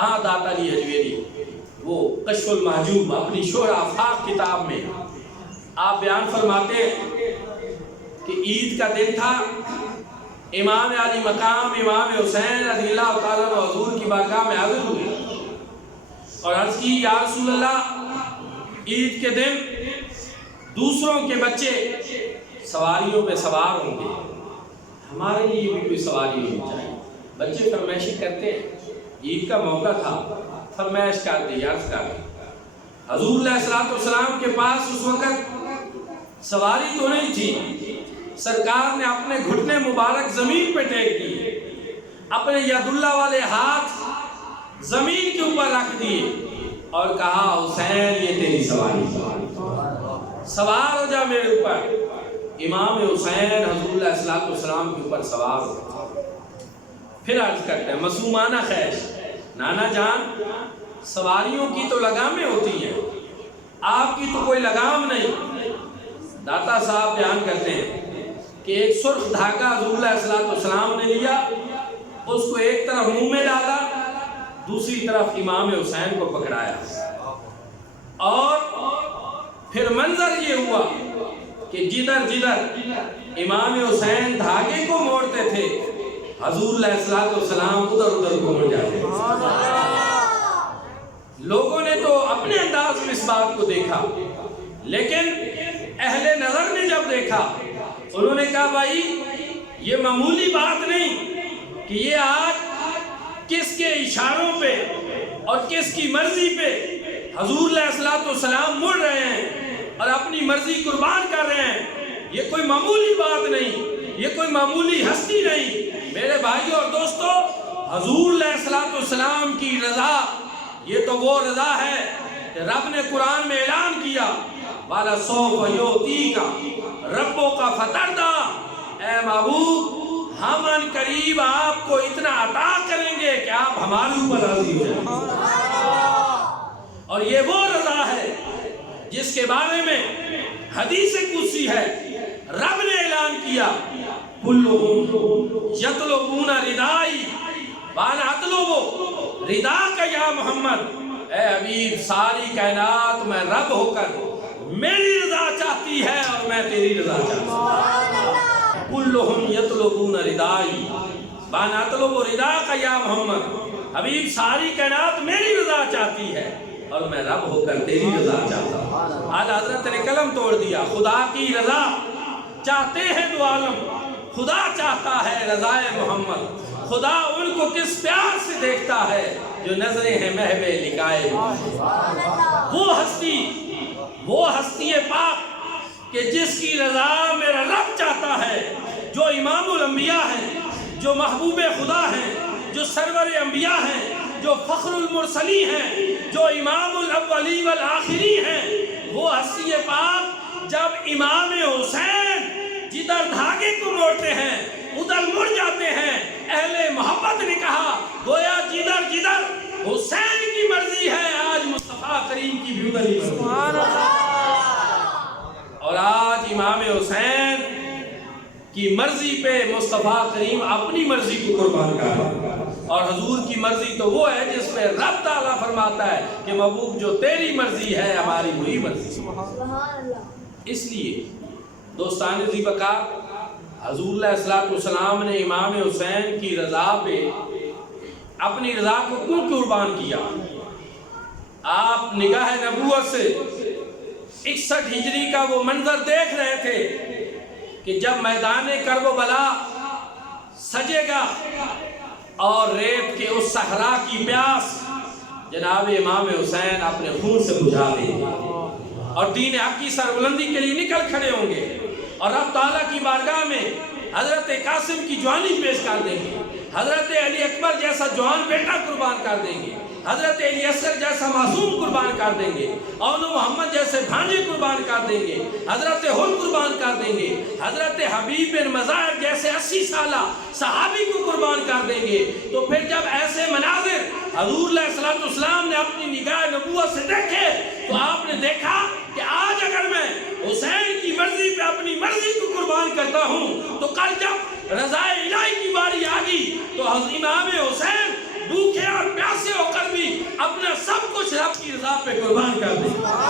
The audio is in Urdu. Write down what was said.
وہاں داتا علی حجویری وہ کشف المحجوب اپنی شہر آفاق کتاب میں آپ بیان فرماتے ہیں کہ عید کا دن تھا، امام علی مقام امام حسین رضی اللہ تعالیٰ عنہ حضور کی بارگاہ میں حاضر ہوئے اور عرض کی یا رسول اللہ عید کے دن دوسروں کے بچے سواریوں پہ سوار ہوں گے، ہمارے لیے بھی کوئی سواری ہونی چاہیے۔ بچے فرمائشیں کرتے ہیں، عید کا موقع تھا، فرمائش کرتے عرض کرتے حضور علیہ السلام کے پاس اس وقت سواری تو نہیں تھی، سرکار نے اپنے گھٹنے مبارک زمین پہ ٹیک دیے، اپنے ید اللہ والے ہاتھ زمین کے اوپر رکھ دیے اور کہا حسین یہ تیری سواری، سوار ہو جا میرے اوپر۔ امام حسین حضور علیہ السلام کے اوپر سوار ہو۔ پھر عرض کرتے ہیں معصومانہ خیش، نانا جان سواریوں کی تو لگامیں ہوتی ہیں، آپ کی تو کوئی لگام نہیں۔ داتا صاحب بیان کرتے ہیں کہ ایک سرخ دھاگا حضور علیہ السلام نے لیا، اس کو ایک طرف منہ میں ڈالا، دوسری طرف امام حسین کو پکڑایا، اور پھر منظر یہ ہوا کہ جدھر جدھر امام حسین دھاگے کو موڑتے تھے حضور علیہ السلام ادھر ادھر گھوم جاتے۔ لوگوں نے تو اپنے انداز میں اس بات کو دیکھا، لیکن اہل نظر نے جب دیکھا انہوں نے کہا بھائی یہ معمولی بات نہیں کہ یہ آج کس کے اشاروں پہ اور کس کی مرضی پہ حضور علیہ السلام مڑ رہے ہیں اور اپنی مرضی قربان کر رہے ہیں، یہ کوئی معمولی بات نہیں، یہ کوئی معمولی ہستی نہیں۔ میرے بھائیوں اور دوستو، حضور علیہ السلام کی رضا یہ تو وہ رضا ہے کہ رب نے قرآن میں اعلان کیا وَلَسَوْفَ يُعْطِيكَ رَبُّكَ فَتَرْضَىٰ، اے محبوب ہم ان قریب آپ کو اتنا عطا کریں گے کہ آپ ہمارے اوپر راضی ہو جائیں۔ اور یہ وہ رضا ہے جس کے بارے میں حدیث قدسی ہے، رب نے اعلان کیا كُلُّهُمْ يَطْلُبُونَ رِضَائِي وَأَنَا أَطْلُبُ رِضَاكَ يَا محمد، اے حبیب ساری کائنات میں رب ہو کر میری رضا چاہتی ہے اور میں تیری رضا چاہتی ہوں۔ كُلُّهُمْ يَطْلُبُونَ رِضَائِي وَأَنَا أَطْلُبُ رِضَاكَ يَا محمد، حبیب ساری کائنات میری رضا چاہتی ہے اور میں رب ہو کر تیری رضا چاہتا ہوں۔ آج حضرت نے قلم توڑ دیا، خدا کی رضا چاہتے ہیں دو عالم، خدا چاہتا ہے رضائے محمد، خدا ان کو کس پیار سے دیکھتا ہے جو نظریں ہیں محو لقائے محمد۔ وہ ہستی پاک کہ جس کی رضا میرا رب چاہتا ہے، جو امام الانبیاء ہیں، جو محبوب خدا ہیں، جو سرور انبیاء ہیں، جو فخر المرسلی ہیں، جو امام الاولی والآخری ہیں، وہ ہستی پاک جب امام حسین جدھر دھاگے کو موڑتے ہیں ادھر مڑ جاتے ہیں، اہل محبت نے کہا گویا جدھر جدھر حسین کی مرضی ہے آج مصطفیٰ کریم کی بھی ادھر ہی مرضی، اور آج امام حسین کی مرضی پہ مصطفیٰ کریم اپنی مرضی کو قربان کر رہا ہے۔ اور حضور کی مرضی تو وہ ہے جس میں رب تعالیٰ فرماتا ہے کہ محبوب جو تیری مرضی ہے ہماری وہی مرضی ہے۔ اس لیے دوستان ذی وقار حضور علیہ السلام نے امام حسین کی رضا پہ اپنی رضا کو کیوں قربان کیا؟ آپ نگاہ نبوت سے 61 ہجری کا وہ منظر دیکھ رہے تھے کہ جب میدان کربلا سجے گا اور ریت کے اس صحرا کی پیاس جناب امام حسین اپنے خون سے بجھا دیں گے اور دین حق کی سربلندی کے لیے نکل کھڑے ہوں گے اور رب تعالیٰ کی بارگاہ میں حضرت قاسم کی جوانی پیش کر دیں گے، حضرت علی اکبر جیسا جوان بیٹا قربان کر دیں گے، حضرت علی اصغر جیسا معصوم قربان کر دیں گے، اون محمد جیسے بھانجے قربان کر دیں گے، حضرت حل قربان کر دیں گے، حضرت حبیب بن مظاہر جیسے 80 سالہ صحابی کو قربان کر دیں گے۔ تو پھر جب ایسے مناظر حضور علیہ السلام نے اپنی نگاہ نبوت سے دیکھے تو آپ نے دیکھا کہ آج اگر میں حسین کی مرضی پہ اپنی مرضی کو قربان کرتا ہوں تو کل جب رضا الہی کی باری آ گئی تو امام حسین بھوکے اور پیاسے ہو کر بھی ذات پہ قربان کر دیں۔